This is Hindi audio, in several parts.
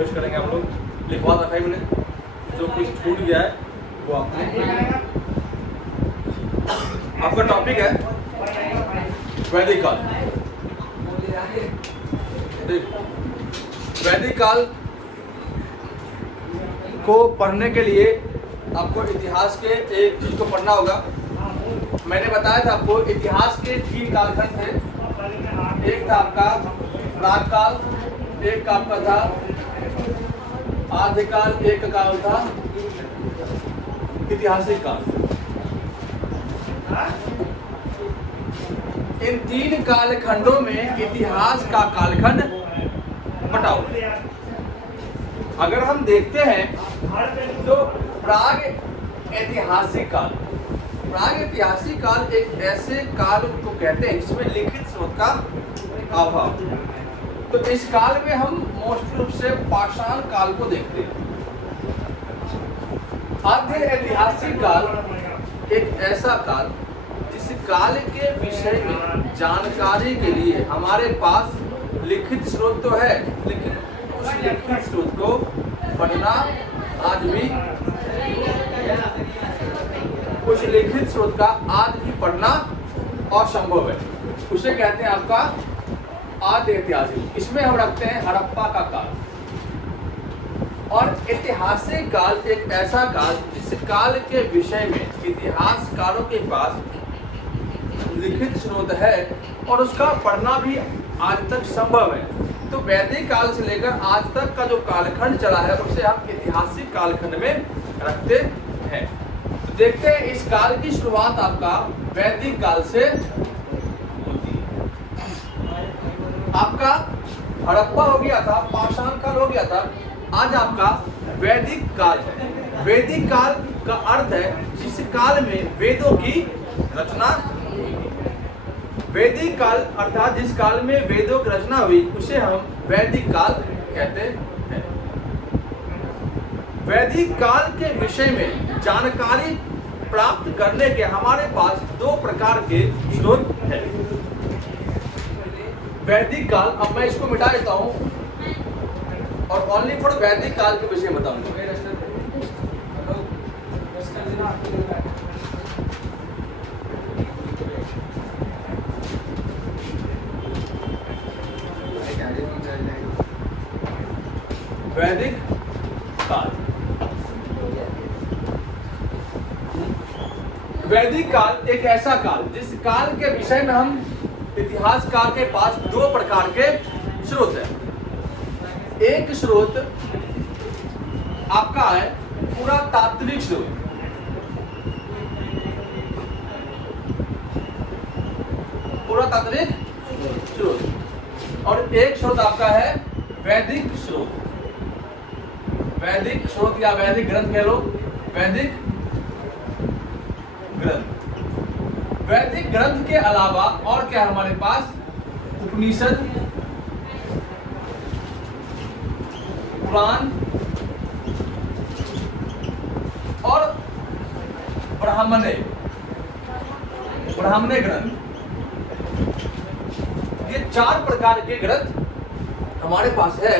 कोशिश करेंगे हम लोग। लिखवा रखा है मैंने, जो कुछ छूट गया है वो आपका टॉपिक है वैदिक काल। वैदिक काल को पढ़ने के लिए आपको इतिहास के एक चीज को पढ़ना होगा। मैंने बताया था आपको इतिहास के 3 कालखंड थे। एक था आपका प्राग काल, एक का आपका था आदिकाल, एक का काल था ऐतिहासिक काल। इन 3 कालखंडों में इतिहास का कालखंड बताओ। अगर हम देखते हैं तो प्राग ऐतिहासिक काल, प्राग ऐतिहासिक काल एक ऐसे काल को कहते हैं जिसमें लिखित स्रोत का अभाव। तो इस काल में हम मोस्ट रूप से पाषाण काल को देखते हैं। आद्य ऐतिहासिक काल एक ऐसा काल जिस काल के विषय में जानकारी के लिए हमारे पास लिखित स्रोत तो है, लेकिन उस लिखित स्रोत को पढ़ना आज भी, उस लिखित स्रोत का आज भी पढ़ना असंभव है। उसे कहते हैं आपका आद्य ऐतिहासिक। इसमें हम रखते हैं हड़प्पा का काल। और ऐतिहासिक काल एक ऐसा काल जिस काल के विषय में इतिहासकारों के पास लिखित स्रोत है और उसका पढ़ना भी आज तक संभव है। तो वैदिक काल से लेकर आज तक का जो कालखंड चला है उसे हम ऐतिहासिक कालखंड में रखते हैं। तो देखते हैं इस काल की शुरुआत आपका वैदिक काल से होती है। आपका हड़प्पा हो गया था, पाषाण काल हो गया था, आज आपका वैदिक काल है। वैदिक काल का अर्थ है जिस काल में वेदों की रचना। वैदिक काल अर्थात जिस काल में वेदों की रचना हुई उसे हम वैदिक काल कहते हैं। वैदिक काल के विषय में जानकारी प्राप्त करने के हमारे पास 2 प्रकार के स्रोत हैं। वैदिक काल, अब मैं इसको मिटा देता हूं और ओनली फॉर वैदिक काल के विषय में बताऊंगा। वैदिक काल, वैदिक काल एक ऐसा काल जिस काल के विषय में हम इतिहासकार के पास 2 प्रकार के स्रोत हैं। एक स्रोत आपका है पुरातात्विक स्रोत, पुरातात्विक स्रोत, और एक स्रोत आपका है वैदिक स्रोत। वैदिक स्रोत या वैदिक ग्रंथ कह लो, वैदिक ग्रंथ। वैदिक ग्रंथ के अलावा और क्या हमारे पास? उपनिषद, पुराण और ब्राह्मणे ग्रंथ। ये 4 प्रकार के ग्रंथ हमारे पास है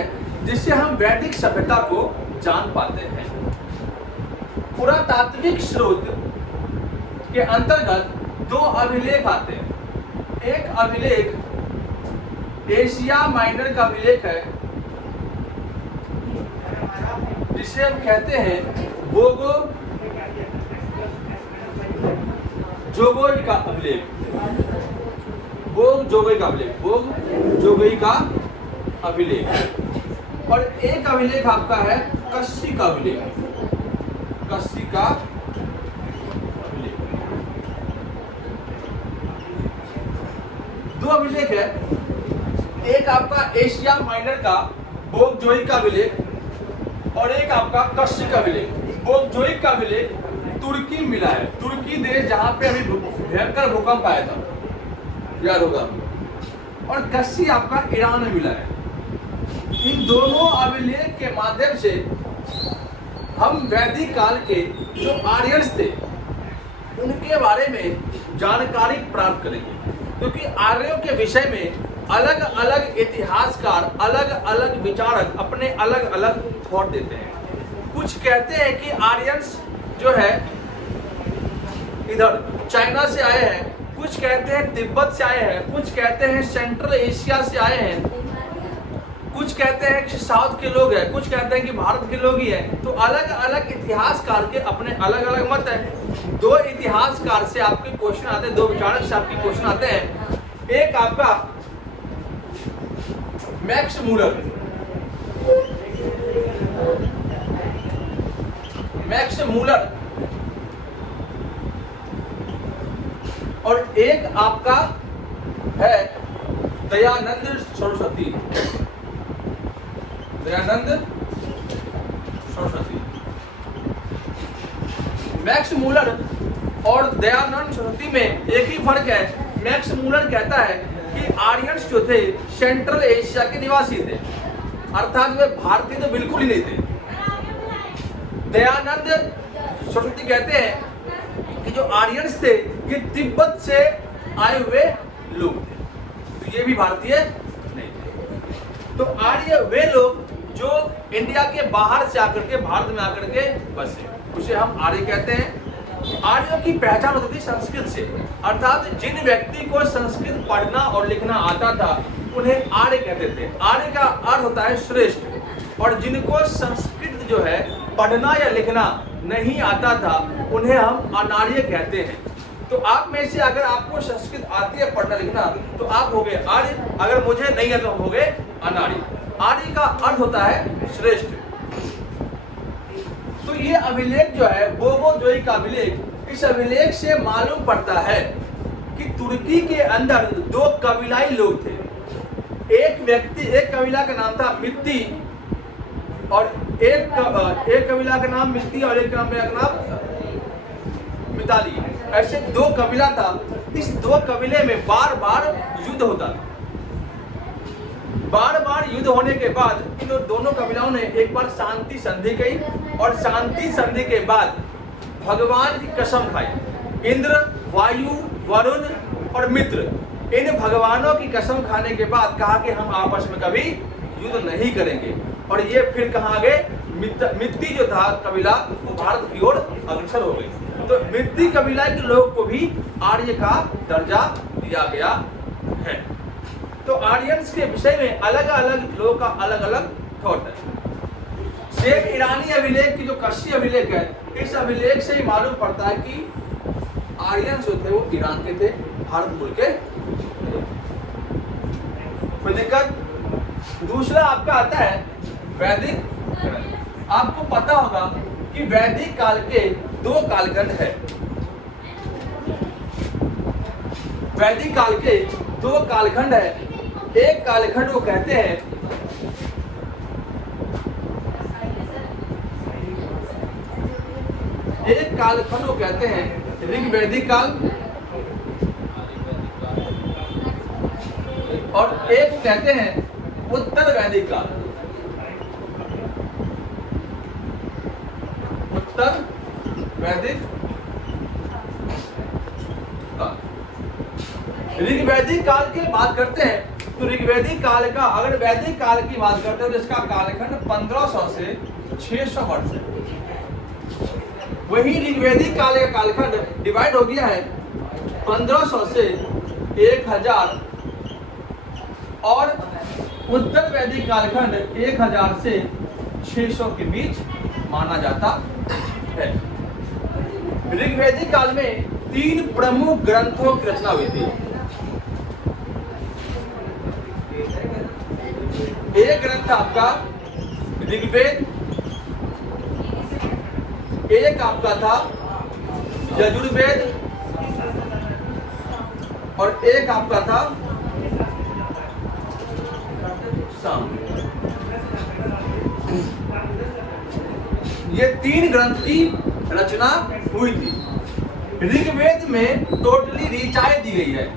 जिससे हम वैदिक सभ्यता को जान पाते हैं। पुरातात्विक स्रोत के अंतर्गत 2 अभिलेख आते हैं। एक अभिलेख एशिया माइनर का अभिलेख है जिसे हम कहते हैं जोगोई का अभिलेख, जोगोई का अभिलेख। और एक अभिलेख आपका है कस्सी का अभिलेख, कस्सी का अभिलेख। 2 अभिलेख है, एक आपका एशिया माइनर का बोगजोई का अभिलेख और एक आपका कस्सी का अभिलेख। बोगजोई का अभिलेख तुर्की मिला है, तुर्की देश जहां पे अभी भयंकर भूकंप आया था, याद होगा। और कस्सी आपका ईरान में मिला है। इन दोनों अभिलेख के माध्यम से हम वैदिक काल के जो आर्यन्स थे उनके बारे में जानकारी प्राप्त करेंगे, क्योंकि आर्यों के विषय में अलग अलग इतिहासकार, अलग अलग विचारक अपने अलग अलग थॉट देते हैं। कुछ कहते हैं कि आर्यंस जो है इधर चाइना से आए हैं, कुछ कहते हैं तिब्बत से आए हैं, कुछ कहते हैं सेंट्रल एशिया से आए हैं, कुछ कहते हैं कि साउथ के लोग हैं, कुछ कहते हैं कि भारत के लोग ही हैं। तो अलग अलग इतिहासकार के अपने अलग अलग मत हैं। दो इतिहासकार से आपके क्वेश्चन आते हैं, दो विचारक से आपके क्वेश्चन आते हैं। एक आपका मैक्स मूलर, मैक्स मूलर, और एक आपका है दयानंद सरस्वती, दयानंद सरस्वती। मैक्स मूलर और दयानंद सरस्वती में एक ही फर्क है। मैक्स मूलर कहता है कि आर्यंस जो थे सेंट्रल एशिया के निवासी थे, अर्थात वे भारतीय तो बिल्कुल ही नहीं थे। दयानंद सरस्वती कहते हैं कि जो आर्यंस थे ये तिब्बत से आए हुए लोग थे, तो ये भी भारतीय नहीं थे। तो आर्य वे लोग जो इंडिया के बाहर से आकर के भारत में आकर के बसे, उसे हम आर्य कहते हैं। आर्यों की पहचान होती थी संस्कृत से, अर्थात जिन व्यक्ति को संस्कृत पढ़ना और लिखना आता था उन्हें आर्य कहते थे। आर्य का अर्थ होता है श्रेष्ठ, और जिनको संस्कृत जो है पढ़ना या लिखना नहीं आता था उन्हें हम अनार्य कहते हैं। तो आप में से अगर आपको संस्कृत आती है पढ़ना लिखना तो आप हो गए आर्य, अगर मुझे नहीं है तो हम हो गए अनार्य। आर्य का अर्थ होता है श्रेष्ठ। तो ये अभिलेख जो है बोगोजोई का अभिलेख, इस अभिलेख से मालूम पड़ता है कि तुर्की के अंदर दो कबीलाई लोग थे। एक व्यक्ति, एक कबीला का नाम था मित्ती, और एक कबीला का नाम मित्ती और एक कबीला का नाम मिताली। ऐसे दो कबीला था। इस दो कबीले में बार बार युद्ध होता था। बार बार युद्ध होने के बाद इन दोनों कबीलाओं ने एक बार शांति संधि की, और शांति संधि के बाद भगवान की कसम खाई। इंद्र, वायु, वरुण और मित्र, इन भगवानों की कसम खाने के बाद कहा कि हम आपस में कभी युद्ध नहीं करेंगे। और ये फिर कहाँ गए, मित्ती जो था कबीला वो भारत की ओर अग्रसर हो गई। तो मित्ती कबीला के लोग को भी आर्य का दर्जा दिया गया है। तो आर्यंस के विषय में अलग अलग लोगों का अलग अलग थॉट है। शेख ईरानी अभिलेख की जो कशी अभिलेख है, इस अभिलेख से ही मालूम पड़ता है कि आर्यंस जो थे वो ईरान के थे, भारत मूल के। कोई दिक्कत? दूसरा आपका आता है वैदिक। आपको पता होगा कि वैदिक काल के दो कालखंड है। वैदिक काल के दो कालखंड है। एक कालखंड वो कहते हैं ऋग्वैदिक काल, और एक कहते हैं उत्तर वैदिक काल। उत्तर वैदिक काल। ऋग्वैदिक काल की बात करते हैं तो ऋग्वैदिक काल का, अगर वैदिक काल की बात करते हैं तो इसका कालखंड 1500 से 600 वर्ष है। वही ऋग्वैदिक काल का कालखंड डिवाइड हो गया है 1500 से 1000, और उत्तर वैदिक कालखंड 1000 से 600 के बीच माना जाता है। ऋग्वैदिक काल में 3 प्रमुख ग्रंथों की रचना हुई थी। एक ग्रंथ आपका ऋग्वेद, एक आपका था यजुर्वेद, और एक आपका था साम। ये 3 ग्रंथ की रचना हुई थी। ऋग्वेद में टोटली ऋचाएं दी गई है।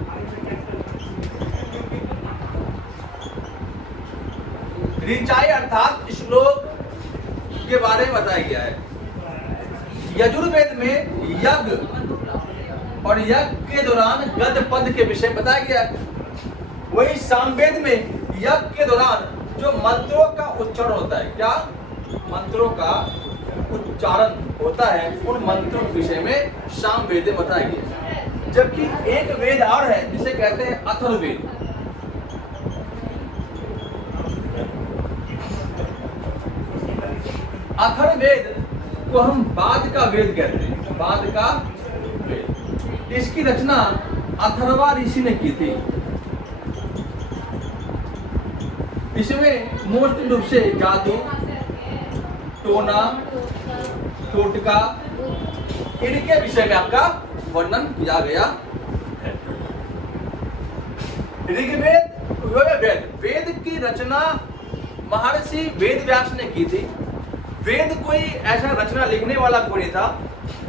ऋचाएं अर्थात श्लोक के बारे में बताया गया है। यजुर्वेद में यज्ञ और यज्ञ के दौरान गद पद के विषय बताया गया है। वही सामवेद में यज्ञ के दौरान जो मंत्रों का उच्चारण होता है, क्या मंत्रों का उच्चारण होता है, उन मंत्रों के विषय में सामवेद में बताया गया। जबकि एक वेद और है जिसे कहते हैं अथर्ववेद। अथर्ववेद को हम बाद का वेद कहते हैं, बाद का वेद। इसकी रचना अथर्वा ऋषि ने की थी। इसमें मोस्ट रूप से जादू, टोना, टोटका, इनके विषय में आपका वर्णन किया गया है। ऋग्वेद, वेद की रचना महर्षि वेदव्यास ने की थी। वेद कोई ऐसा रचना लिखने वाला कोई नहीं था।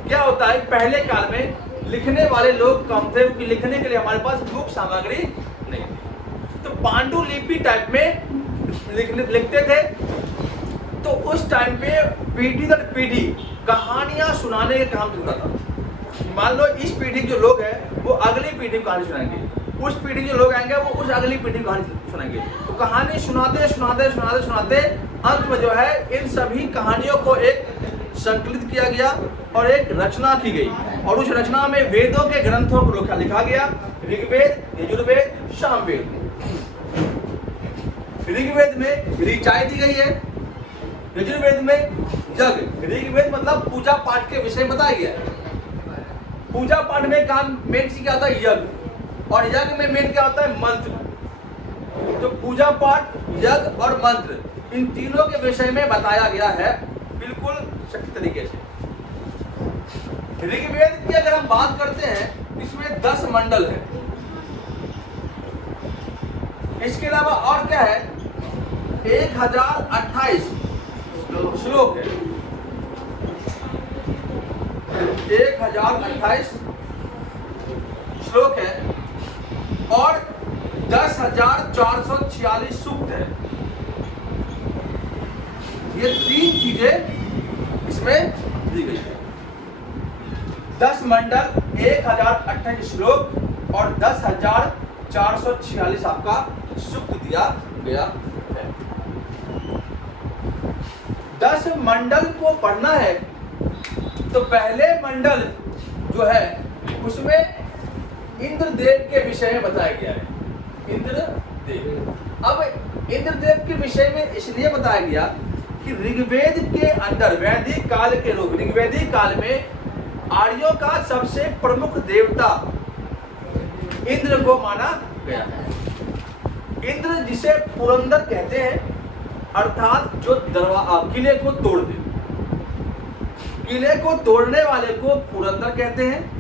क्या होता है, पहले काल में लिखने वाले लोग कम थे, क्योंकि लिखने के लिए हमारे पास बुक सामग्री नहीं थी। तो पांडुलिपि टाइप में लिखते थे। तो उस टाइम पे पीढ़ी दर पीढ़ी कहानियां सुनाने का काम चलता था। मान लो इस पीढ़ी के जो लोग हैं वो अगली पीढ़ी को कहानी सुनाएंगे, उस पीढ़ी के जो लोग आएंगे वो उस अगली पीढ़ी को कहानी सुनाएंगे। तो कहानी सुनाते सुनाते सुनाते सुनाते अंत में जो है इन सभी कहानियों को एक संकलित किया गया और एक रचना की गई। और उस रचना में वेदों के ग्रंथों को लिखा गया, ऋग्वेद, यजुर्वेद, सामवेद। ऋग्वेद में ऋचाएं दी गई है, यजुर्वेद में यज्ञ। ऋग्वेद मतलब पूजा पाठ के विषय में बताया गया है। पूजा पाठ में काम मेन चीज क्या होता है, यज्ञ, और यज्ञ में मेन क्या होता है, मंत्र। तो पूजा पाठ, यज्ञ और मंत्र, इन तीनों के विषय में बताया गया है बिल्कुल सही तरीके से। ऋग्वेद की अगर हम बात करते हैं, इसमें 10 मंडल है। इसके अलावा और क्या है, 1028 श्लोक है, 1028 श्लोक है और 10,446 सूक्त है। ये 3 चीजें इसमें दी गई है। 10 मंडल, 1028 श्लोक और 10,446 आपका सूक्त दिया गया है। 10 मंडल को पढ़ना है तो पहले मंडल जो है उसमें इंद्रदेव के विषय में बताया गया है। इंद्रदेव, अब इंद्रदेव के विषय में इसलिए बताया गया कि ऋग्वेद के अंदर वैदिक काल के लोग, ऋग्वेदिक काल में आर्यों का सबसे प्रमुख देवता इंद्र को माना गया। इंद्र जिसे पुरंदर कहते हैं, अर्थात जो किले को तोड़ दे, किले को तोड़ने वाले को पुरंदर कहते हैं।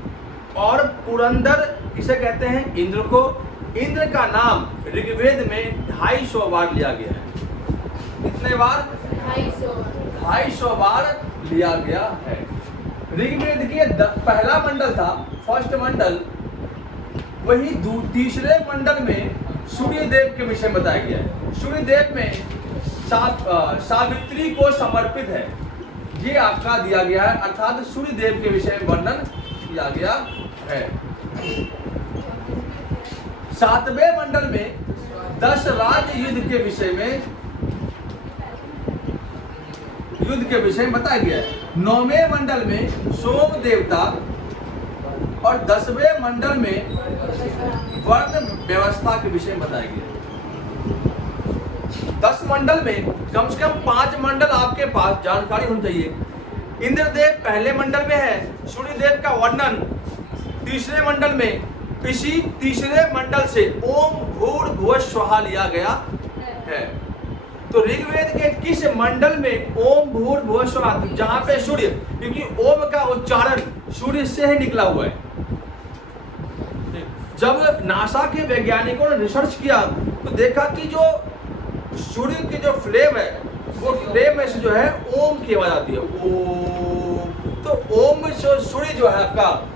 और पुरंदर किसे कहते हैं, इंद्र को। इंद्र का नाम ऋग्वेद में 250 बार लिया गया है। कितने बार, 250 बार लिया गया है। ऋग्वेद के पहला मंडल था, फर्स्ट मंडल। वही तीसरे मंडल में सूर्य देव के विषय में बताया गया है। सूर्य देव में सावित्री को समर्पित है, ये आपका दिया गया है, अर्थात सूर्य देव के विषय में वर्णन किया गया है। 7वें मंडल में 10 राज युद्ध के विषय में बताया गया है। 9वें मंडल में सोम देवता और 10वें मंडल में वर्ण व्यवस्था के विषय में बताया गया है। 10 मंडल में कम से कम 5 मंडल आपके पास जानकारी होनी चाहिए। इंद्रदेव पहले मंडल में है, सूर्यदेव का वर्णन तीसरे मंडल में। इसी तीसरे मंडल से ओम भूर्भुवः स्वः लिया गया है। तो ऋग्वेद के किस मंडल में ओम भूर्भुवः स्वः, जहां पे सूर्य, क्योंकि ओम का उच्चारण सूर्य से ही निकला हुआ है। जब नासा के वैज्ञानिकों ने रिसर्च किया तो देखा कि जो सूर्य की जो फ्लेम है, वो फ्लेम में से जो है ओम की आवाज आती है, ओम। तो ओम सूर्य जो है आपका,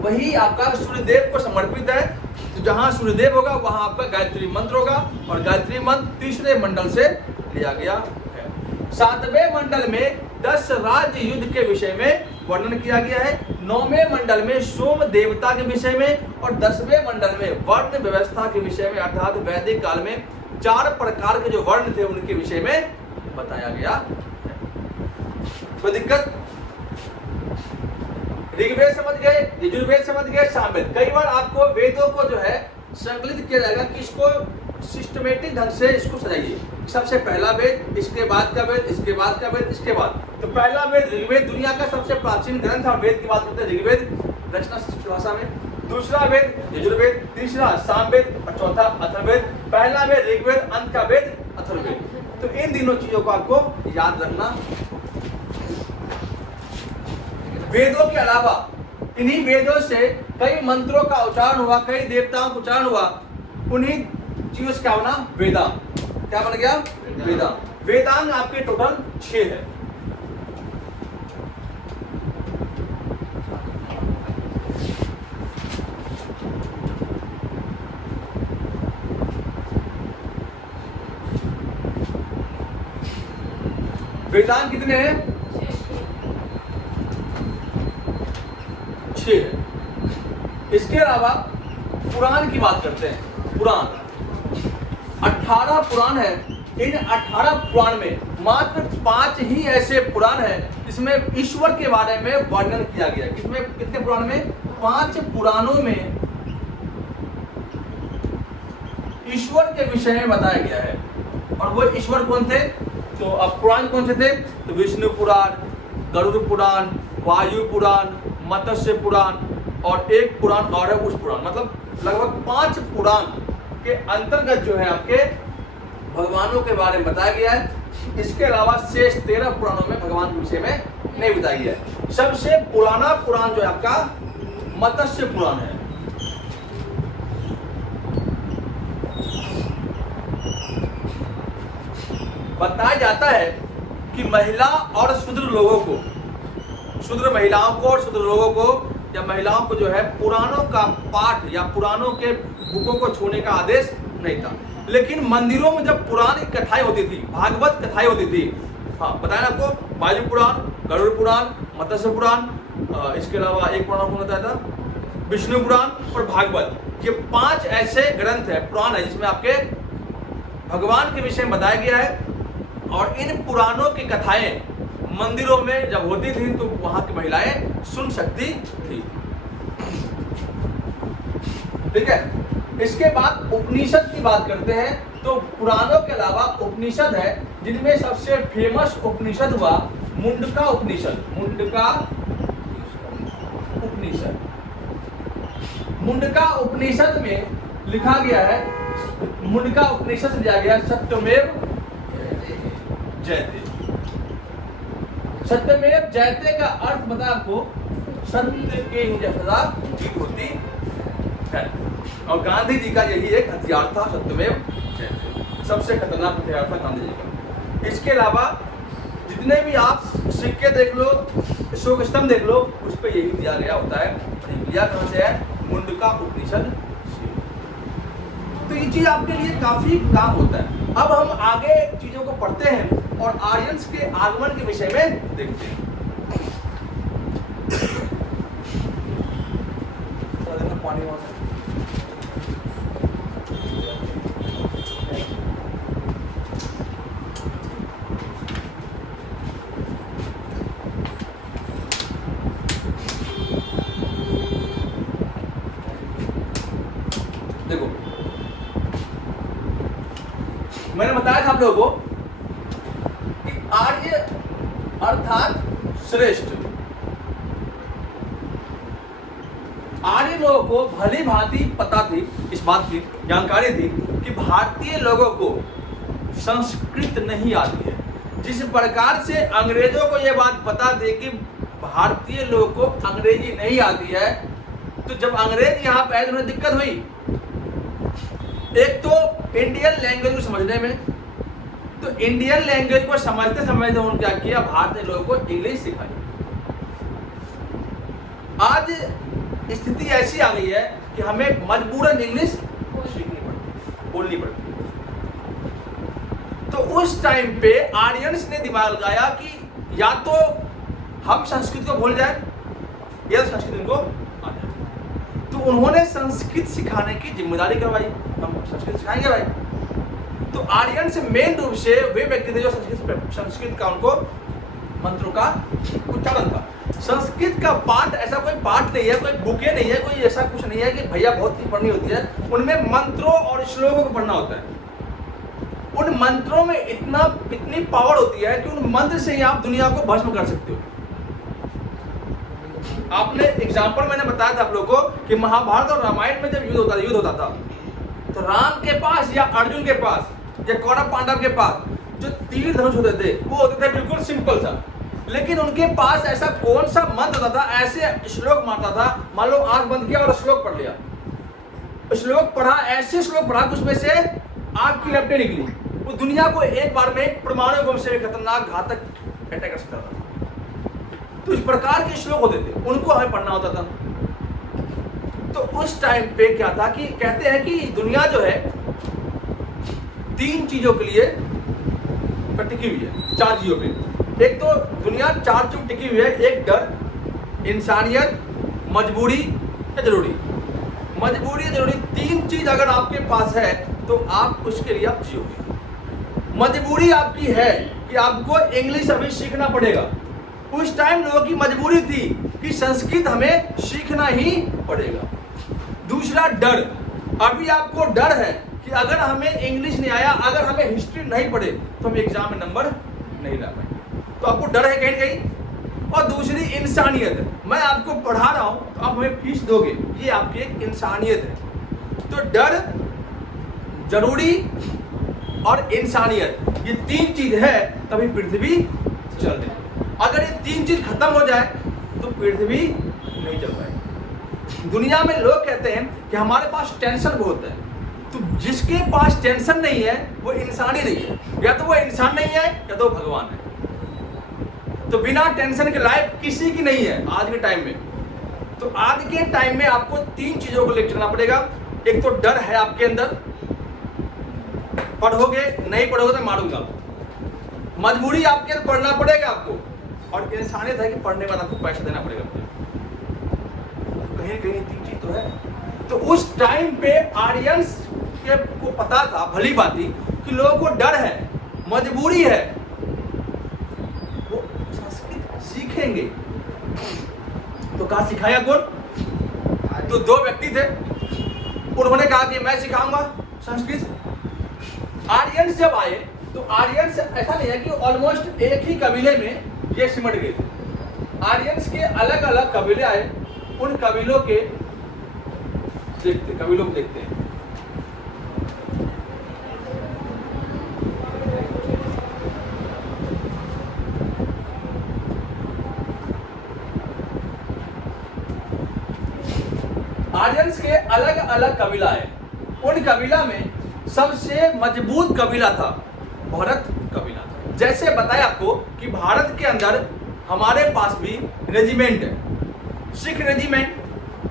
वही आपका सूर्यदेव को समर्पित है। तो जहां सूर्यदेव होगा वहां आपका गायत्री मंत्र होगा, और गायत्री मंत्र तीसरे मंडल से लिया गया है। 7वें मंडल में 10 राज्य युद्ध के विषय में वर्णन किया गया है। 9वें मंडल में सोम देवता के विषय में और 10वें मंडल में वर्ण व्यवस्था के विषय में, अर्थात वैदिक काल में 4 प्रकार के जो वर्ण थे उनके विषय में बताया गया। कोई दिक्कत? ऋग्वेद समझ गए, यजुर्वेद समझ गए, सामवेद। कई बार आपको वेदों को जो है संकलित किया जाएगा कि इसको सिस्टमेटिक ढंग से इसको सजाइए। सबसे पहला वेद, इसके बाद का वेद, इसके बाद का वेद, इसके बाद। तो पहला वेद ऋग्वेद, दुनिया का सबसे प्राचीन ग्रंथ है। वेद की बात करते हैं ऋग्वेद, रचना भाषा में। दूसरा वेद यजुर्वेद, तीसरा सामवेद और चौथा अथर्ववेद। पहला वेद ऋग्वेद, अंत का वेद अथर्ववेद। तो इन तीनों चीजों को आपको याद रखना। वेदों के अलावा इन्हीं वेदों से कई मंत्रों का उच्चारण हुआ, कई देवताओं का उच्चारण हुआ। उन्हीं चीजों से क्या बना? वेदांग। क्या बन गया? वेदांग। वेदांग आपके टोटल 6 है। वेदांग कितने हैं? 6 है। इसके अलावा पुराण की बात करते हैं। पुराण 18 पुराण है। इन 18 पुराण में मात्र 5 ही ऐसे पुराण हैं जिसमें ईश्वर के बारे में वर्णन किया गया। किसमें? कितने पुराण में? 5 पुराणों में ईश्वर के विषय में बताया गया है। और वो ईश्वर कौन थे? तो अब पुराण कौन से थे? तो विष्णु पुराण, गरुड़ पुराण, वायु पुराण, मत्स्य पुराण और एक पुराण और है उस पुराण। मतलब लगभग 5 पुराण के अंतर्गत जो है आपके भगवानों के बारे में बताया गया है। इसके अलावा शेष 13 पुराणों में भगवान के विषय में नहीं बताया गया है। सबसे पुराना पुराण जो है आपका मत्स्य पुराण है। बताया जाता है कि महिला और शूद्र लोगों को, शूद्र महिलाओं को और शूद्र लोगों को या महिलाओं को जो है पुराणों का पाठ या पुराणों के बुकों को छूने का आदेश नहीं था। लेकिन मंदिरों में जब पुराण की कथाएं होती थी, भागवत कथाएं होती थी, हाँ बताया आपको, वायु पुराण, गरुड़ पुराण, मत्स्य पुराण, इसके अलावा एक पुराण कौन बताया था? विष्णु पुराण और भागवत। ये 5 ऐसे ग्रंथ है, पुराण है, जिसमें आपके भगवान के विषय में बताया गया है। और इन पुराणों की कथाएं मंदिरों में जब होती थी तो वहां की महिलाएं सुन सकती थी। ठीक है। इसके बाद उपनिषद की बात करते हैं। तो पुराणों के अलावा उपनिषद है, जिनमें सबसे फेमस उपनिषद हुआ मुंडका उपनिषद। मुंडका उपनिषद। मुंडका उपनिषद में लिखा गया है, मुंडका उपनिषद से दिया गया सत्यमेव जयते। सत्यमेव जयते का अर्थ बता आपको, सत्य के ही सदा जीत होती है। और गांधी जी का यही एक हथियार था, सत्यमेव जयते। सबसे खतरनाक हथियार था गांधी जी का। इसके अलावा जितने भी आप सिक्के देख लो, अशोक स्तंभ देख लो, उस पर यही दिया गया होता है। लिया कहां से है? मुंडका उपनिषद। तो ये चीज आपके लिए काफी काम होता है। अब हम आगे चीजों को पढ़ते हैं और आर्यंस के आगमन के विषय में देखते हैं। पानी देखो, मैंने बताया था आप लोगों को कि आर्य अर्थात श्रेष्ठ। आर्य लोगों को भली भांति पता थी, इस बात की जानकारी थी कि भारतीय लोगों को संस्कृत नहीं आती है। जिस प्रकार से अंग्रेजों को यह बात पता थी कि भारतीय लोगों को अंग्रेजी नहीं आती है, तो जब अंग्रेज यहाँ पे आए तो उन्हें दिक्कत हुई। एक तो इंडियन लैंग्वेज को समझने में, तो इंडियन लैंग्वेज को समझते समझते उन्होंने क्या किया, भारतीय लोगों को इंग्लिश सिखाई। आज स्थिति ऐसी आ गई है कि हमें मजबूरन इंग्लिश सीखनी पड़ती, बोलनी पड़ती। तो उस टाइम पे आर्यंस ने दिमाग लगाया कि या तो हम संस्कृत को भूल जाए या तो संस्कृत उनको आ जाए। तो उन्होंने संस्कृत सिखाने की जिम्मेदारी करवाई, हम संस्कृत सिखाएंगे भाई। तो आर्यन से मेन रूप से वे व्यक्ति थे जो संस्कृत का उनको मंत्रों का उच्चारण था। संस्कृत का पाठ ऐसा कोई पाठ नहीं है, कोई बुके नहीं है, कोई ऐसा कुछ नहीं है कि भैया बहुत ही पढ़नी होती है। उनमें मंत्रों और श्लोकों को पढ़ना होता है। उन मंत्रों में इतनी पावर होती है कि उन मंत्र से ही आप दुनिया को भस्म कर सकते हो। आपने एग्जाम्पल मैंने बताया था आप लोगों को कि महाभारत और रामायण में जब युद्ध होता था तो राम के पास या अर्जुन के पास या कौरव पांडव के पास जो तीर धनुष होते थे वो होते थे बिल्कुल सिंपल सा, लेकिन उनके पास ऐसा कौन सा मंत्र होता था, ऐसे श्लोक मारता था। मान लो आंख बंद किया और श्लोक पढ़ लिया, श्लोक पढ़ा, ऐसे श्लोक पढ़ा कि उसमें से आग की लपटें निकली। वो दुनिया को एक बार में परमाणु बम से खतरनाक घातक अटैक कर सकता था। तो इस प्रकार के श्लोक होते थे, उनको हमें पढ़ना होता था। तो उस टाइम पे क्या था कि कहते हैं कि दुनिया जो है 3 चीजों के लिए टिकी हुई है, 4 चीजों पे। एक तो दुनिया 4 चीज टिकी हुई है, एक डर, इंसानियत, मजबूरी या जरूरी। मजबूरी या जरूरी 3 चीज अगर आपके पास है तो आप उसके लिए आप जियोगे। मजबूरी आपकी है कि आपको इंग्लिश अभी सीखना पड़ेगा। उस टाइम लोगों की मजबूरी थी कि संस्कृत हमें सीखना ही पड़ेगा। दूसरा डर, अभी आपको डर है कि अगर हमें इंग्लिश नहीं आया, अगर हमें हिस्ट्री नहीं पढ़े तो हम एग्जाम में नंबर नहीं ला पाएंगे, तो आपको डर है कहीं कहीं। और दूसरी इंसानियत, मैं आपको पढ़ा रहा हूं तो आप हमें फीस दोगे, ये आपकी एक इंसानियत है। तो डर, जरूरी और इंसानियत, ये 3 चीज है तभी पृथ्वी चल रही है। अगर ये 3 चीज खत्म हो जाए तो पृथ्वी नहीं चल पाएगी। दुनिया में लोग कहते हैं कि हमारे पास टेंशन बहुत है, तो जिसके पास टेंशन नहीं है वो इंसान ही नहीं है, या तो वो इंसान नहीं है या तो भगवान है। तो बिना टेंशन के लाइफ किसी की नहीं है आज के टाइम में। तो आज के टाइम में आपको 3 चीजों को लेकर चलना पड़ेगा। एक तो डर है आपके अंदर, पढ़ोगे नहीं पढ़ोगे तो मारूंगा। मजबूरी आपके अंदर पढ़ना पड़ेगा आपको, और इंसानियत है कि पढ़ने के बाद आपको पैसा देना पड़ेगा। कहीं कहीं 3 चीज तो है। तो उस टाइम पे आर्यंस के को पता था भली बाती कि लोगों को डर है, मजबूरी है, वो संस्कृत सीखेंगे। तो कहा सिखाया कौन? तो 2 व्यक्ति थे, उन्होंने कहा कि मैं सिखाऊंगा संस्कृत। आर्यंस जब आए तो आर्यंस ऐसा नहीं है कि ऑलमोस्ट एक ही कबीले में ये सिमट गए थे। आर्यंस के अलग अलग कबीले आए, उन कबीलों को देखते हैं। आर्यंस के अलग अलग कबीला है। उन कबीला में सबसे मजबूत कबीला था भरत कबीला। जैसे बताया आपको कि भारत के अंदर हमारे पास भी रेजिमेंट है, Sikh regiment,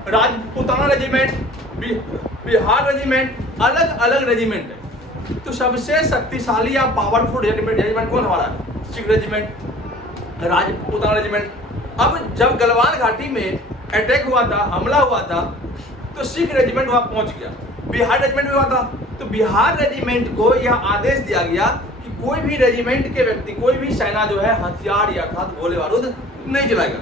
Rajputana regiment, Bihar regiment, अलग अलग रेजिमेंट है। तो सबसे शक्तिशाली या पावरफुल रेजिमेंट कौन हमारा? Sikh regiment, Rajputana regiment. अब जब गलवान घाटी में अटैक हुआ था, हमला हुआ था, तो सिख रेजिमेंट वहां पहुंच गया। बिहार रेजिमेंट भी हुआ था, तो बिहार रेजिमेंट को यह आदेश दिया गया कि कोई भी रेजिमेंट के व्यक्ति, कोई भी सेना जो है हथियार या अर्थात गोले बारूद नहीं चलाएगा।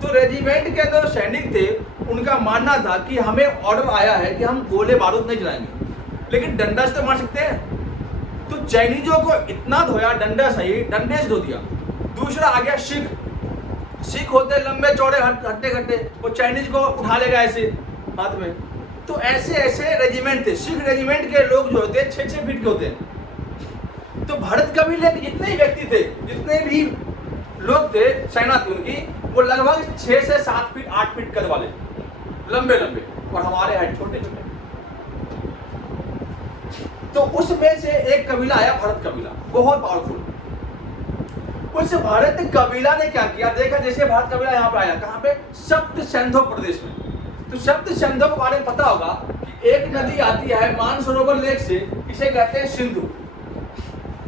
तो रेजिमेंट के जो सैनिक थे उनका मानना था कि हमें ऑर्डर आया है कि हम गोले बारूद नहीं चलाएंगे, लेकिन डंडा से तो मार सकते हैं। तो चाइनीजों को इतना धोया, डंडा सही डंडे से धो दिया। दूसरा आ गया सिख। सिख होते लंबे चौड़े हट्टे कट्टे, वो चाइनीज को उठा लेगा ऐसे हाथ में। तो ऐसे ऐसे रेजिमेंट थे। सिख रेजिमेंट के लोग जो होते 6-6 फीट के होते हैं। तो भरत कबीले के जितने ही व्यक्ति थे, जितने भी लोग थे, सेना थी उनकी, वो लगभग 6 से 7 फीट 8 फीट कद वाले, लंबे लंबे, और हमारे हाइट छोटे छोटे। तो उसमें से एक कबीला आया भरत कबीला, बहुत पावरफुल। उस भरत कबीला ने क्या किया, देखा जैसे भरत कबीला यहाँ पे आया, कहाँ पे? सप्त सिंधु प्रदेश में। तो सप्त सिंधु के बारे में पता होगा कि एक नदी आती है मानसरोवर लेक से, इसे कहते हैं सिंधु।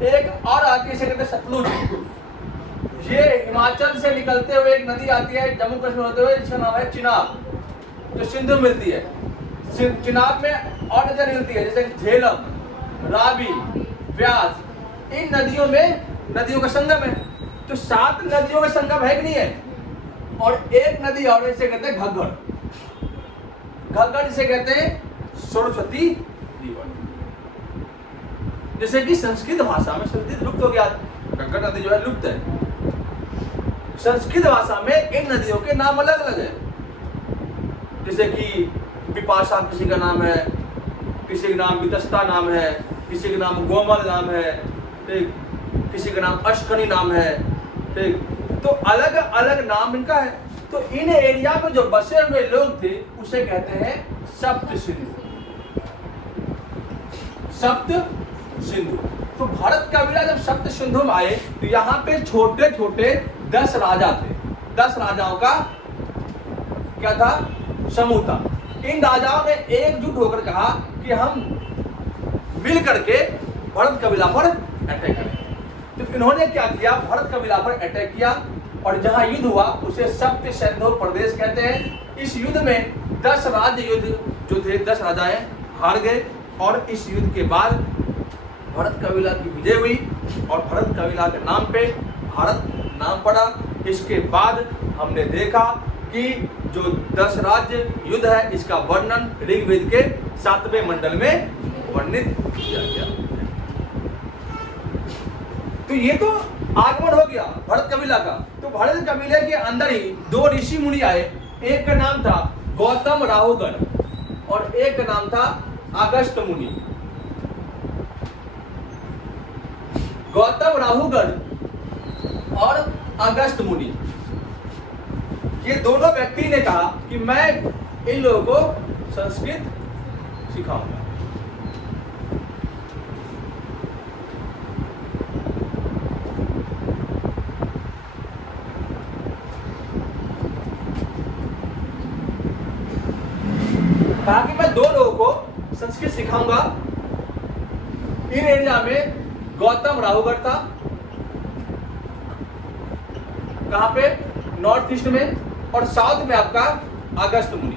एक और आती है, इसे कहते हैं सतलुज। ये हिमाचल से निकलते हुए एक नदी आती है जम्मू कश्मीर होते हुए, जिसका नाम है चिनाब, जो सिंधु में मिलती है। चिनाब में और नदियां मिलती है जैसे झेलम, रावी, व्यास। इन नदियों में नदियों का संगम है। तो 7 नदियों का संगम है कि नहीं है? और एक नदी और इसे कहते हैं घग्गर। घग्गर जिसे कहते हैं सरस्वती रिवर। जैसे कि संस्कृत भाषा में, संस्कृत लुप्त हो गया, घग्गर नदी जो है लुप्त है। संस्कृत भाषा में इन नदियों के नाम अलग अलग है। जैसे कि विपाशा किसी का नाम है, किसी का नाम वितस्ता नाम है, किसी का नाम गोमल नाम है, ठीक, किसी का नाम अश्कनी नाम है, ठीक। तो अलग अलग नाम इनका है। तो इन एरिया में जो बसे हुए लोग थे उसे कहते हैं सप्त सिंधु। सप्त सिंधु। तो भरत कबीला जब सप्त सिंधु में आए तो यहाँ पे छोटे छोटे 10 राजा थे। 10 राजाओं का क्या था? समूह था। इन राजाओं ने एकजुट होकर कहा कि हम मिल करके भरत कबीला पर अटैक करें। तो इन्होंने क्या किया? भरत कबीला पर अटैक किया और जहां युद्ध हुआ उसे सप्त सिंधु प्रदेश कहते हैं। इस युद्ध में 10 राज्य युद्ध जो थे, 10 राजाएं हार गए और इस युद्ध के बाद भरत कबीला की विजय हुई और भरत कबीला के नाम पे भारत नाम पड़ा। इसके बाद हमने देखा कि जो 10 राज्य युद्ध है इसका वर्णन ऋग्वेद के 7वें मंडल में वर्णित किया गया। तो ये तो आगमन हो गया भरत कबीला का। तो भरत कबीले के अंदर ही 2 ऋषि मुनि आए। एक का नाम था गौतम राहुगण और एक का नाम था अगस्त मुनि। गौतम राहुगण और अगस्त मुनि, ये दोनों व्यक्ति ने कहा कि मैं इन लोगों को संस्कृत सिखाऊंगा। कहा कि मैं 2 लोगों को संस्कृत सिखाऊंगा। इन एरिया में गौतम राहुगढ़ था, कहां पे? नॉर्थ ईस्ट में, और साउथ में आपका अगस्त मुनि।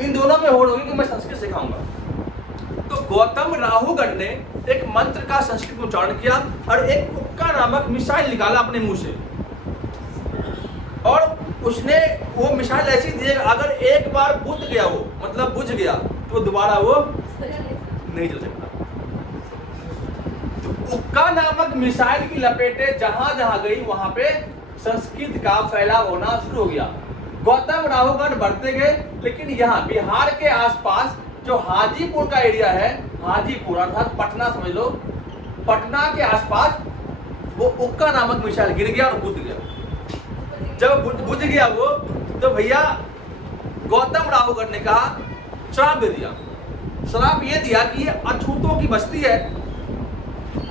इन दोनों में होड़ होगी कि मैं संस्कृत सिखाऊंगा। तो गौतम राहुगढ़ ने एक मंत्र का संस्कृत में उच्चारण किया और एक हुक्का नामक मिसाइल निकाला अपने मुंह से, और उसने वो मिसाइल ऐसी दी अगर एक बार बुझ गया, वो मतलब बुझ गया, तो दोबारा वो नहीं चल सकता। तो हुक्का नामक मिसाइल की लपेटे जहां जहां गई वहां पे संस्कृत का फैलाव होना शुरू हो गया। गौतम राहुगढ़ बढ़ते गए, लेकिन यहाँ बिहार के आसपास जो हाजीपुर का एरिया है, हाजीपुर अर्थात पटना समझ लो, पटना के आसपास वो हुक्का नामक मिसाइल गिर गया और बुझ गया। जब बुझ गया वो, तो भैया गौतम राहुगढ़ ने कहा, श्राप दे दिया। श्राप ये दिया कि ये अछूतों की बस्ती है,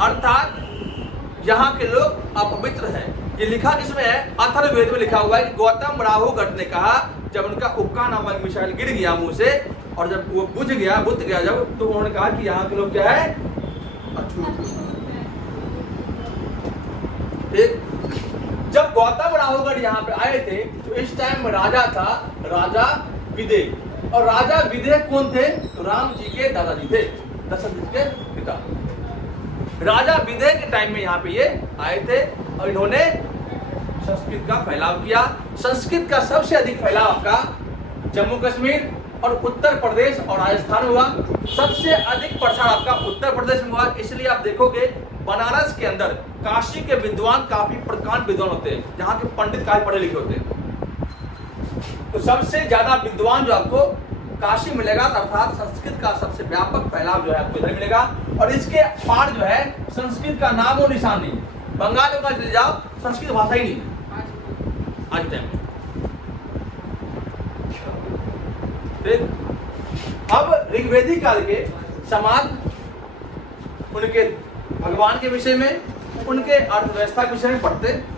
अर्थात यहाँ के लोग अपवित्र हैं। ये लिखा किसमें है? अथर्ववेद में लिखा हुआ है कि गौतम राहुगढ़ ने कहा, जब उनका हुक्का नामक मिसाइल गिर गया मुंह से और जब वो बुझ गया जब, तो उन्होंने कहा कि यहाँ के लोग क्या है? अछूत। ठीक। जब गौतम राहुगढ़ यहाँ पे आए थे तो इस टाइम राजा था राजा विदेह। और राजा विदेह कौन थे? तो राम जी के दादाजी थे, दशरथ जी के पिता। राजा विदेह के टाइम में यहाँ पे ये आए थे और इन्होंने संस्कृत का फैलाव किया। संस्कृत का सबसे अधिक फैलाव आपका जम्मू कश्मीर और उत्तर प्रदेश और राजस्थान हुआ। सबसे अधिक प्रसार आपका उत्तर प्रदेश में हुआ। इसलिए आप देखोगे बनारस के अंदर काशी के विद्वान काफी प्रकांड विद्वान होते हैं, जहाँ के पंडित काफी पढ़े लिखे होते हैं। तो सबसे ज्यादा विद्वान जो आपको काशी मिलेगा, अर्थात संस्कृत का सबसे व्यापक फैलाव जो है आपको इधर मिलेगा। और इसके पार जो है संस्कृत का नामो निशान नहीं। बंगाल में चले जाओ, संस्कृत भाषा ही नहीं आज टाइम। अब ऋग्वेदिक काल के समाज, उनके भगवान के विषय में, उनके अर्थव्यवस्था के विषय में पढ़ते हैं।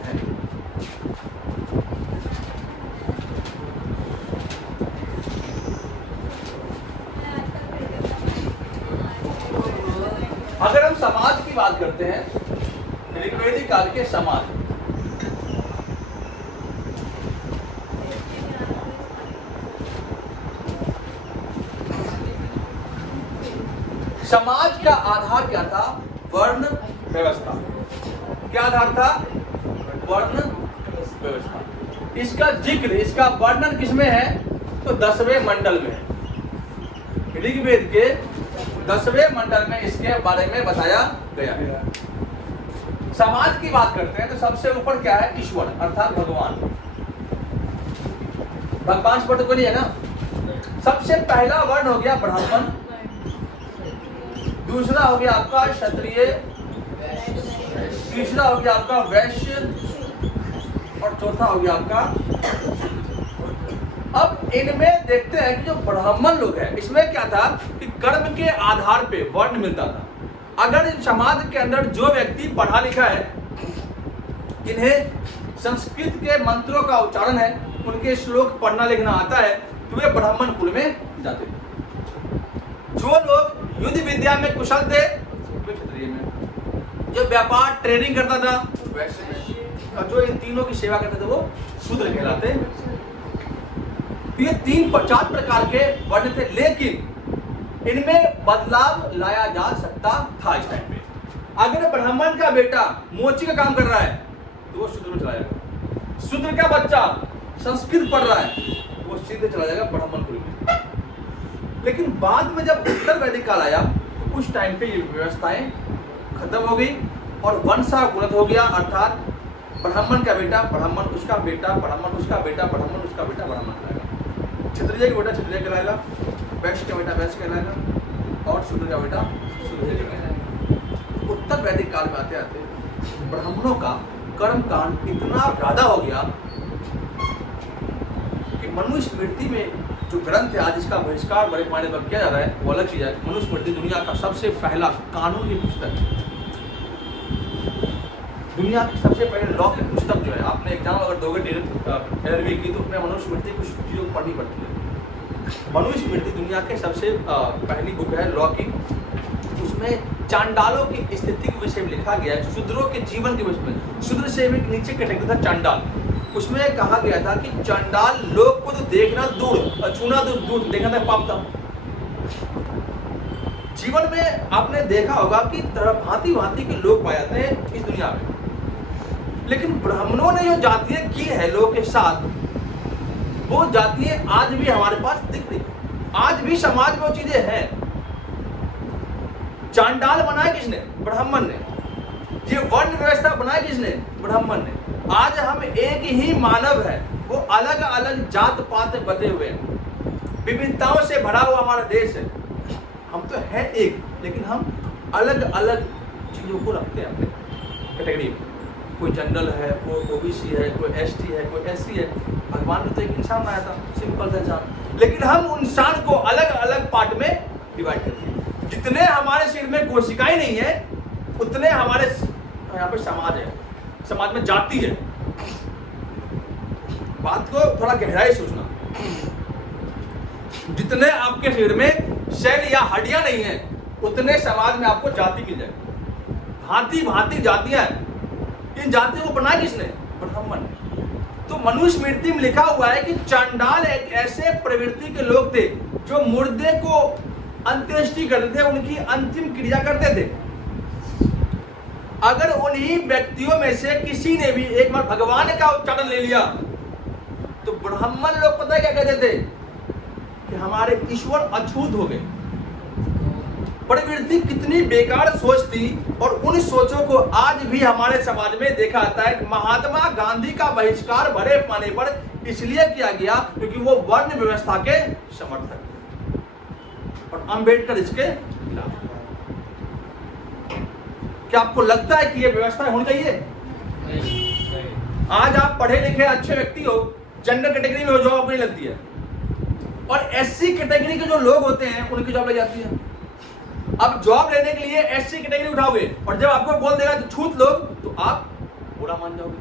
अगर हम समाज की बात करते हैं ऋग्वेदिक काल के समाज। समाज का आधार क्या था? वर्ण व्यवस्था। क्या आधार था? वर्ण व्यवस्था। इसका जिक्र, इसका वर्णन किसमें है? तो 10वें मंडल में है। ऋग्वेद के 10वें मंडल में इसके बारे में बताया गया है। समाज की बात करते हैं तो सबसे ऊपर क्या है? ईश्वर अर्थात भगवान। भगवान से बढ़कर कोई नहीं है ना। सबसे पहला वर्ण हो गया ब्राह्मण, दूसरा हो गया आपका क्षत्रिय, तीसरा हो गया आपका वैश्य और चौथा हो गया आपका। अब इनमें देखते हैं कि जो ब्राह्मण लोग हैं इसमें क्या था कि कर्म के आधार पे वर्ण मिलता था। अगर समाज के अंदर जो व्यक्ति पढ़ा लिखा है, जिन्हें संस्कृत के मंत्रों का उच्चारण है, उनके श्लोक पढ़ना लिखना आता है, तो वे ब्राह्मण कुल में जाते थे। जो लोग युद्ध विद्या में कुशल थे वे क्षत्रिय में, जो व्यापार ट्रेडिंग करता था वैश्य में, और जो इन तीनों की सेवा करते थे वो शूद्र कहलाते। तो ये 4 प्रकार के वर्ण थे, लेकिन इनमें बदलाव लाया जा सकता था इस टाइम पे। अगर ब्राह्मण का बेटा मोची का काम कर रहा है तो वो शूद्र में चला जाएगा। शूद्र का बच्चा संस्कृत पढ़ रहा है वो सीधे चला जाएगा ब्राह्मण कुल में। लेकिन बाद में जब उत्तर वैदिक काल आया तो उस टाइम पे ये व्यवस्थाएं खत्म हो गई और वंशानुगत हो गया, अर्थात ब्राह्मण का बेटा ब्राह्मण, उसका बेटा ब्राह्मण, उसका बेटा ब्राह्मण, उसका बेटा ब्राह्मण कहलाएगा, क्षत्रिय का बेटा क्षत्रिय कहलाएगा, वैश्य का बेटा वैश्य कहलाएगा और शूद्र का बेटा शूद्र कहलाएगा। उत्तर वैदिक काल में आते आते ब्राह्मणों का कर्म कांड इतना ज्यादा हो गया कि मनुस्मृति में जो ग्रंथ है आज इसका बहिष्कार बड़े पैमाने पर किया जा रहा है वो अलग चीज है। मनुस्मृति दुनिया का सबसे पहला कानून की पुस्तक है, दुनिया की सबसे पहले लॉ की पुस्तक जो है। आपने एग्जाम अगर दोगे 11वीं की तो उसमें मनुस्मृति कुछ चीज़ों को पढ़नी पड़ती है। मनुस्मृति दुनिया के सबसे पहली बुक है लॉ की। उसमें चांडालों की स्थिति के विषय में लिखा गया है, शूद्रों के जीवन के विषय में। शूद्र से भी नीचे कैटेगरी था चांडाल। उसमें कहा गया था कि चांडाल लोग को तो देखना दूर और छूना तो दूर, देखना था पाप था। जीवन में आपने देखा होगा कि भांति भांति के लोग पाए जाते हैं इस दुनिया में, लेकिन ब्राह्मणों ने जो जातियां की है लोगों के साथ, वो जातियां आज भी हमारे पास दिख रही। आज भी समाज में वो चीजें हैं। चांडाल बनाया किसने? ब्राह्मण ने। ये वर्ण व्यवस्था बनाई किसने? ब्राह्मण ने। आज हम एक ही मानव है, वो अलग अलग जात पात बटे हुए हैं, विविधताओं से भरा हुआ हमारा देश है। हम तो है एक, लेकिन हम अलग अलग चीजों को रखते हैं अपने कैटेगरी में। कोई जनरल है, कोई ओबीसी है, कोई एसटी है, कोई एससी है। भगवान ने तो एक इंसान बनाया था, सिंपल सा इंसान, लेकिन हम इंसान को अलग अलग पार्ट में डिवाइड करते हैं। जितने हमारे शरीर में कोशिकाएं नहीं है उतने हमारे यहाँ पे समाज है, समाज में जाति है। बात को थोड़ा गहराई सोचना। जितने आपके शरीर में सेल या हड्डियां नहीं है उतने समाज में आपको जाति मिल जाएगी। भांति भांति जातियां हैं। इन जातियों को बनाया किसने? ब्राह्मण ने। तो मनुस्मृति में लिखा हुआ है कि चांडाल एक ऐसे प्रवृत्ति के लोग थे जो मुर्दे को अंत्येष्टि करते थे, उनकी अंतिम क्रिया करते थे। अगर उन्हीं व्यक्तियों में से किसी ने भी एक बार भगवान का उच्चारण ले लिया तो ब्राह्मण लोग पता है क्या कहते थे कि हमारे ईश्वर अछूत हो गए। प्रवृत्ति कितनी बेकार सोच थी, और उन सोचों को आज भी हमारे समाज में देखा जाता है। महात्मा गांधी का बहिष्कार बड़े पैमाने पर इसलिए किया गया क्योंकि वो वर्ण व्यवस्था के समर्थक थे और अंबेडकर इसके खिलाफ। क्या आपको लगता है कि ये व्यवस्था होनी चाहिए? आज आप पढ़े लिखे अच्छे व्यक्ति हो, जनरल कैटेगरी में हो, जॉब नहीं लगती है, और एससी कैटेगरी के जो लोग होते हैं उनकी जॉब लग जाती है। अब जॉब लेने के लिए एससी कैटेगरी उठाओगे और जब आपको बोल देगा तो छूत लोग, तो आप बुरा मान जाओगे।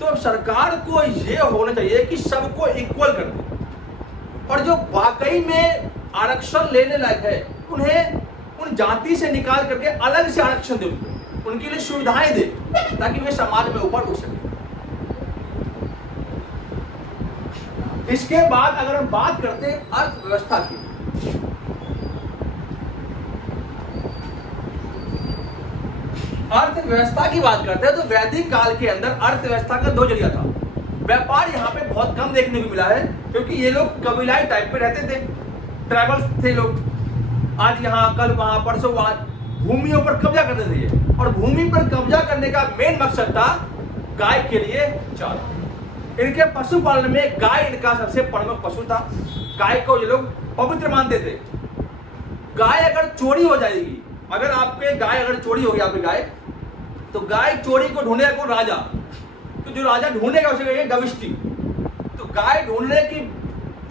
तो अब सरकार को ये होना चाहिए कि सबको इक्वल कर दे, और जो वाकई में आरक्षण लेने लायक है उन्हें उन जाति से निकाल करके अलग से आरक्षण दे, उनके लिए सुविधाएं दे ताकि वे समाज में ऊपर उठ सके। इसके बाद अगर हम बात करते हैं अर्थव्यवस्था की, अर्थव्यवस्था की बात करते हैं तो वैदिक काल के अंदर अर्थव्यवस्था का दो जरिया था। व्यापार यहाँ पे बहुत कम देखने को मिला है क्योंकि ये लोग कबीलाई टाइप पे रहते थे, ट्राइबल्स थे लोग, आज यहाँ कल वहां परसों वहां, भूमियों पर कब्जा करते थे ये। और भूमि पर कब्जा करने का मेन मकसद था गाय के लिए चारा। इनके पशुपालन में गाय इनका सबसे प्रमुख पशु था। गाय को ये लोग पवित्र मानते थे। गाय अगर चोरी हो जाएगी, अगर आपके गाय अगर चोरी हो गई आपकी गाय, तो गाय चोरी को ढूंढेगा कौन? राजा। तो जो राजा ढूंढेगा उसे कहेंगे गविष्टि। तो गाय ढूंढने की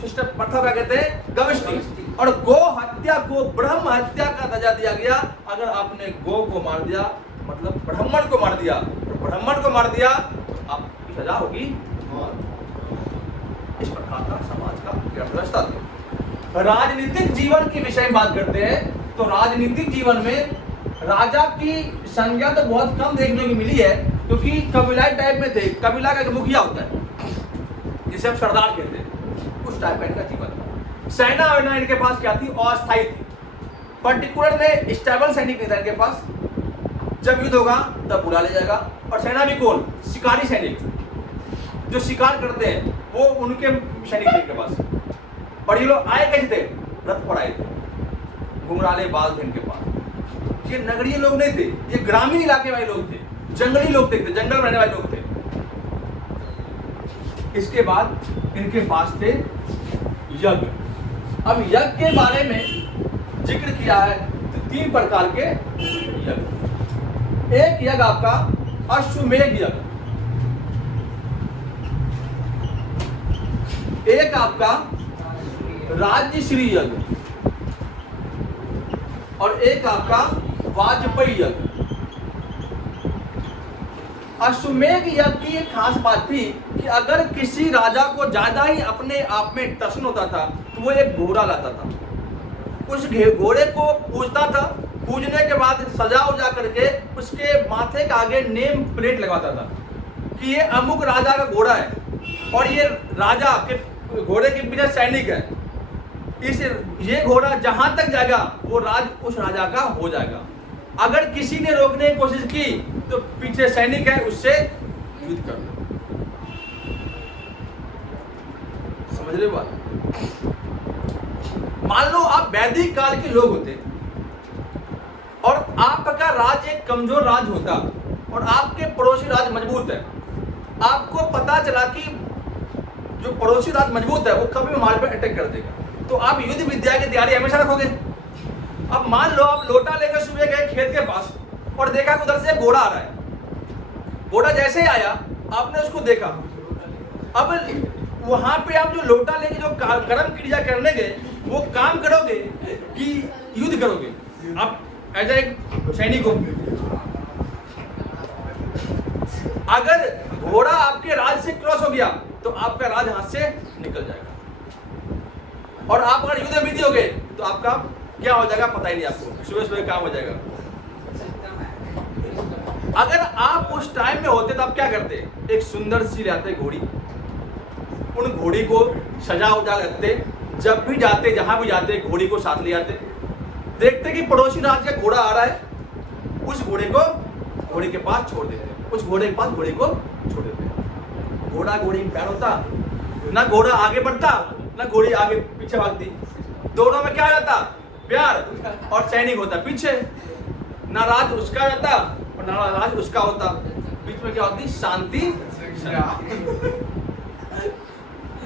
सिस्टम प्रथा क्या कहते हैं? गविष्टि। और गो हत्या को ब्रह्म हत्या का दर्जा दिया गया। अगर आपने गो को मार दिया मतलब ब्राह्मण को मार दिया, तो ब्राह्मण को मार दिया तो आपकी सजा होगी मौत। इस प्रकार का समाज का व्यवस्था थी। राजनीतिक जीवन के विषय में बात करते हैं तो राजनीतिक जीवन में राजा की संज्ञा तो बहुत कम देखने को मिली है क्योंकि कबीलाई टाइप में थे। कबीला का एक मुखिया होता है जिसे हम सरदार कहते हैं, उस टाइप का इनका जीवन था। सेना वेना इनके पास क्या थी? अस्थायी थी। पर्टिकुलर में स्टेबल सैनिक नहीं था इनके पास। जब युद्ध होगा तब बुला ले जाएगा। और सेना भी कौन? शिकारी सैनिक, जो शिकार करते हैं वो उनके सैनिक थे इनके पास। और ये लोग आए कैसे थे? रथ पर आए थे, घुंघराले बाल थे इनके पास। ये नगरीय लोग नहीं थे, ये ग्रामीण इलाके वाले लोग थे, जंगली लोग थे, जंगल में रहने वाले लोग थे। इसके बाद इनके पास थे यज्ञ। अब यज्ञ के बारे में जिक्र किया है तो 3 प्रकार के यज्ञ। एक यज्ञ आपका अश्वमेध यज्ञ, एक आपका राज्यश्री यज्ञ और एक आपका वाजपेयी यज्ञ। अश्वमेध यज्ञ की एक खास बात थी कि अगर किसी राजा को ज्यादा ही अपने आप में टसन होता था तो वो एक घोड़ा लाता था। उस घोड़े को पूजता था, पूजने के बाद सजा उजा करके उसके माथे के आगे नेम प्लेट लगवाता था कि ये अमुक राजा का घोड़ा है और ये राजा के घोड़े के पीछे सैनिक है। ये घोड़ा जहां तक जाएगा वो राज उस राजा का हो जाएगा। अगर किसी ने रोकने की कोशिश की तो पीछे सैनिक है उससे युद्ध कर लो। समझ रहे बात? मान लो आप वैदिक काल के लोग होते और आपका राज्य एक कमजोर राज्य होता और आपके पड़ोसी राज्य मजबूत है। आपको पता चला कि जो पड़ोसी राज्य मजबूत है वो कभी हमारे पर अटैक कर देगा, तो आप युद्ध विद्या की तैयारी हमेशा रखोगे। अब मान लो आप लोटा लेकर सुबह गए खेत के पास और देखा कि उधर से घोड़ा आ रहा है। घोड़ा जैसे ही आया आपने उसको देखा। अब वहां पे आप जो लोटा लेके जो कर्म क्रिया करने गए वो काम करोगे कि युद्ध करोगे? आप एज एक सैनिक हो। अगर घोड़ा आपके राज से क्रॉस हो गया तो आपका राज हाथ से निकल जाएगा और आप अगर युद्ध में जीतोगे तो आपका क्या हो जाएगा पता ही नहीं आपको, सुबह सुबह काम हो जाएगा। अगर आप उस टाइम में होते तो आप क्या करते? एक सुंदर सी लाते घोड़ी, उन घोड़ी को सजा उजा करते, जब भी जाते जहां भी जाते घोड़ी को साथ ले आते, देखते कि पड़ोसी राज्य का घोड़ा आ रहा है, उस घोड़े को घोड़ी के पास छोड़ देते, उस घोड़े के पास घोड़ी को छोड़ देते। घोड़ा घोड़ी में प्यार होता, ना घोड़ा आगे बढ़ता ना घोड़ी आगे पीछे भागती। दोनों में क्या रहता? प्यार। और सैनिक होता पीछे, ना राज उसका रहता और ना राज उसका होता, बीच में क्या होती? शांति।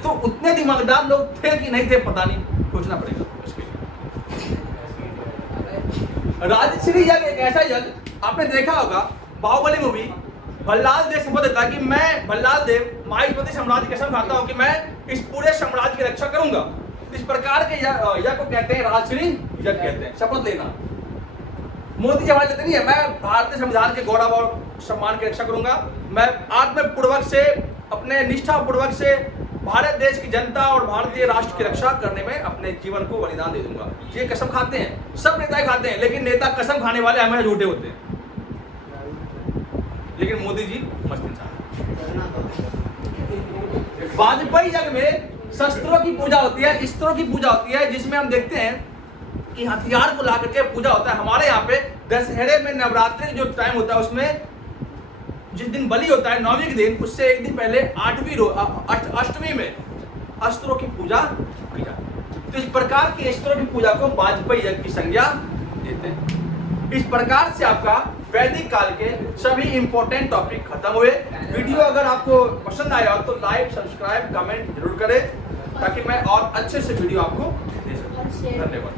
तो उतने दिमागदार लोग थे कि नहीं थे पता नहीं, सोचना पड़ेगा उसके लिए। राजश्री यज्ञ एक ऐसा यज्ञ, आपने देखा होगा बाहुबली मूवी, भल्लाल देव शपथ देता कि मैं भल्लाल देव माहिष्मती साम्राज्य की कसम खाता हूं कि मैं इस पूरे साम्राज्य की रक्षा करूंगा। इस प्रकार के यज्ञ को कहते हैं राजश्री यज्ञ कहते हैं, शपथ लेना। मोदी जी हमारे लेते नहीं है, मैं भारतीय संविधान के गौरव और सम्मान की रक्षा करूंगा, मैं आत्मपूर्वक से अपने निष्ठापूर्वक से भारत देश की जनता और भारतीय राष्ट्र की रक्षा करने में अपने जीवन को बलिदान दे दूंगा। ये कसम खाते हैं, सब नेता खाते हैं, लेकिन नेता कसम खाने वाले हमेशा झूठे होते हैं। लेकिन मोदी जी मस्त इंसान। वाजपेयी यज्ञ में शस्त्रों की पूजा होती है, अस्त्रों की पूजा होती है, जिसमें हम देखते हैं कि हथियार को ला करके पूजा होता है। हमारे यहाँ पे दशहरे में नवरात्रि जो टाइम होता है उसमें जिस दिन बलि होता है 9वीं के दिन, उससे एक दिन पहले अष्टमी में अस्त्रों की पूजा की जाती है। तो इस प्रकार के अस्त्रों की पूजा को वाजपेयी यज्ञ की संज्ञा देते हैं। इस प्रकार से आपका वैदिक काल के सभी इंपॉर्टेंट टॉपिक खत्म हुए। वीडियो अगर आपको पसंद आया हो तो लाइक, सब्सक्राइब, कमेंट जरूर करें ताकि मैं और अच्छे से वीडियो आपको दे सकूं। धन्यवाद।